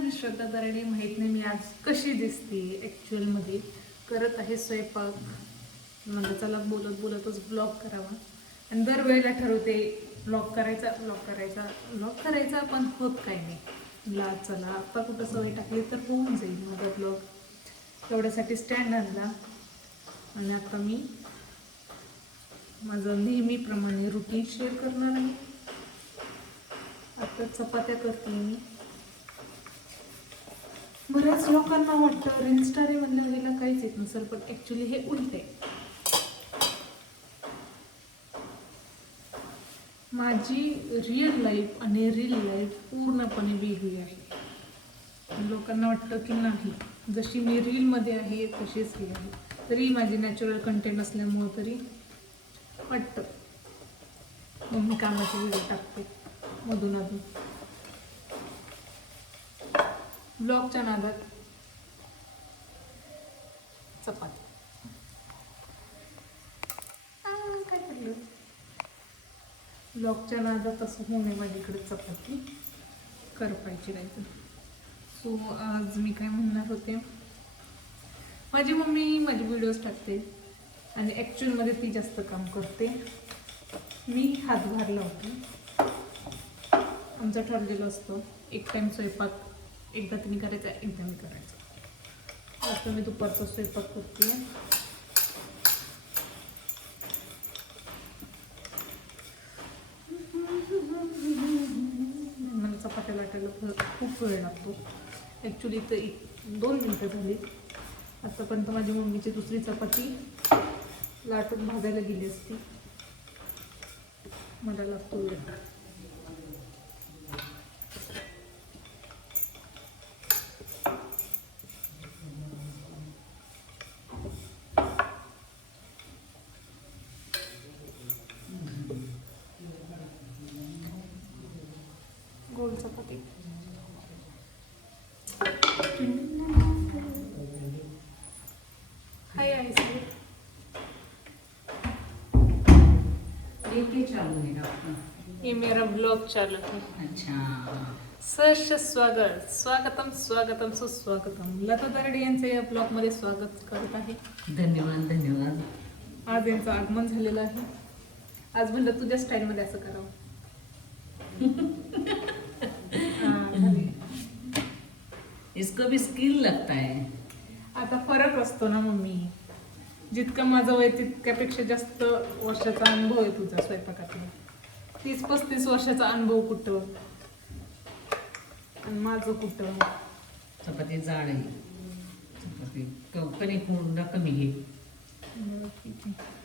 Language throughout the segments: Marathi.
मी श्रद्धा दराडे. माहीत नाही मी आज कशी दिसते. ॲक्च्युअलमध्ये करत आहे स्वयंपाक. मला चला बोलत बोलतच ब्लॉग करावा. आणि दरवेळेला ठरवते ब्लॉग करायचा पण होत काय नाही. लाज चला आत्ता कुठं सवय टाकली तर होऊन जाईल माझा ब्लॉग. तेवढ्यासाठी स्टँड आणला आणि आता मी माझं नेहमीप्रमाणे रुटीन शेअर करणार आहे. आता चपात्या करते मी. बऱ्याच लोकांना वाटतं रील स्टार आहे म्हणल्यावर हिला काहीच येत नसेल, पण ॲक्च्युली हे उलट आहे. माझी रिअल लाईफ आणि रील लाईफ पूर्णपणे वेगळी आहे. लोकांना वाटतं की नाही, जशी मी रीलमध्ये आहे तशीच ही आहे. तरी माझी नॅचरल कंटेंट असल्यामुळं तरी वाटतं. मग मी कामाचे व्हिडिओ टाकते मधून अधून. ब्लॉगच्या नादात चपाती. काय पडलं? ब्लॉगच्या नादात असं होणे माझ्याकडे चपाती करपायची राहायचं. सो आज मी काय म्हणणार होते, माझी मम्मी माझे व्हिडिओज टाकते आणि ॲक्च्युअलमध्ये ती जास्त काम करते. मी हातभार लावते. आमचं ठरलेलं असतं एक टाईम स्वयंपाक एकदा तिने करायचा, एकदा मी करायचा. आता मी दुपारचा स्वयंपाक करते. मला चपात्या लाटायला खूप वेळ लागतो. ॲक्च्युली तर 2 मिनटं झाली. आतापर्यंत माझी मम्मीची दुसरी चपाती लाटून भाजायला गेली असती. मला लागतो वेळ. गोल चपाती. हाय आईस. ये मेरा ब्लॉग चालू है. अच्छा. सहर्ष स्वागतम सुस्वागतम. लता दराडे यांचं या ब्लॉगमध्ये स्वागत करत आहे. धन्यवाद. आज यांचं आगमन झालेलं आहे. आज म्हणलं तुझ्या स्टाईलमध्ये असं करावं. इसको भी स्किल लगता है. आता फरक असतो ना मम्मी. जितकं माझं वय तितक्यापेक्षा जास्त वर्षाचा अनुभव आहे तुझा स्वयंपाकातला. 30-35 वर्षाचा अनुभव कुठं आणि माझं कुठं. चपाती जाड आहे. चपाती कणिक पूर्ण कमी घे. ठीक आहे.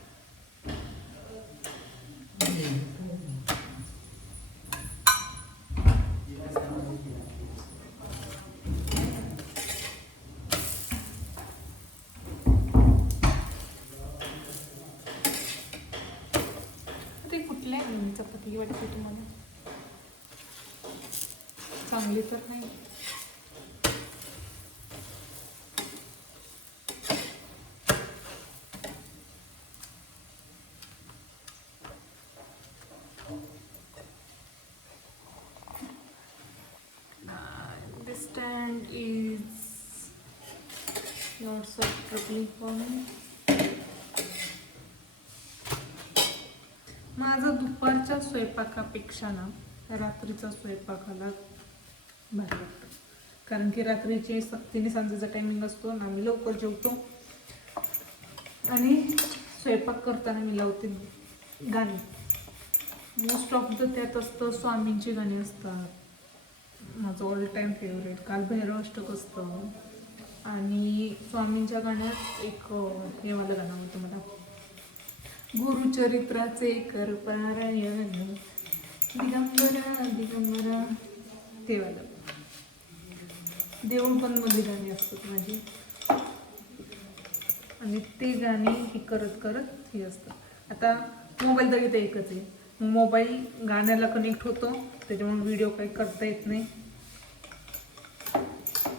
ते कुठल्या चपाती वाटते तुम्हाला? चांगली तर नाही. This stand is not so troubling for me. माझा दुपारच्या स्वयंपाकापेक्षा ना रात्रीचा स्वयंपाकाला भारी वाटतं. कारण की रात्रीचे 7 सांजेचा टायमिंग असतो ना, मी लवकर जेवतो आणि स्वयंपाक करताना मी लावते गाणी. मोस्ट ऑफ द त्यात असतं स्वामींची गाणी असतात. माझं ऑल टाईम फेवरेट कालभैरव अष्टक असतं. आणि स्वामींच्या गाण्यात एक हे मला गाणं होतं, मला गुरुचरित्राचे कर पारायण दिगंबरा ते वालं. देऊळ पण मधली गाणी असतात माझी. आणि ते गाणी हे करत करत हे असतं. आता मोबाईल तर इथे एकच आहे. मोबाईल गाण्याला कनेक्ट होतो, त्याच्यामुळे व्हिडिओ काही करता येत नाही.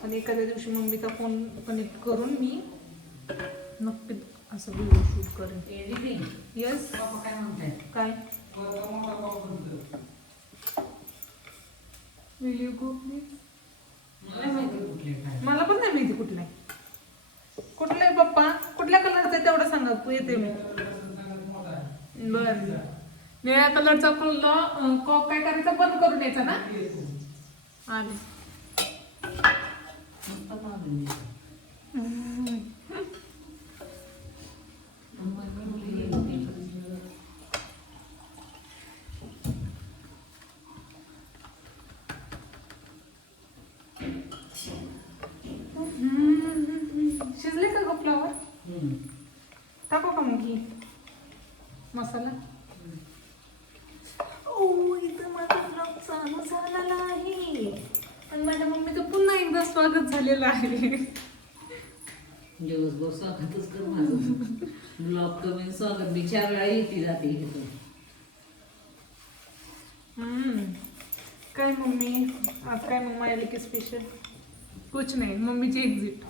आणि एखाद्या दिवशी मम्मीचा फोन कनेक्ट करून मी नक्की असं व्हिडिओ शूट करेन. येस. काय म्हणताय? काय विल यू गो प्लीज? कुठले काय मला पण नाही माहिती कुठला आहे. कुठला आहे पप्पा? कुठल्या कलरचा आहे तेवढं सांगा, तू येते मी. बर, निळ्या कलरचा कॉक काय करायचा, बंद करून यायचा ना. आले. मस्त काढून दे. शिजले का गं फ्लावर? टाकू का मग ही मसाला? ओ, इथं माझा ब्लॉग चालू झालेला आहे आणि माझ्या मम्मीचं पुन्हा एकदा स्वागत झालेलं आहे. दिवसभर स्वागतच कर माझं. ब्लॉग कमी स्वागत मी 4 वेळा येते जाते इथून. काय मम्मी आज काय मग माझ्या की स्पेशल? कुछ नाही, मम्मीची एक्झिट.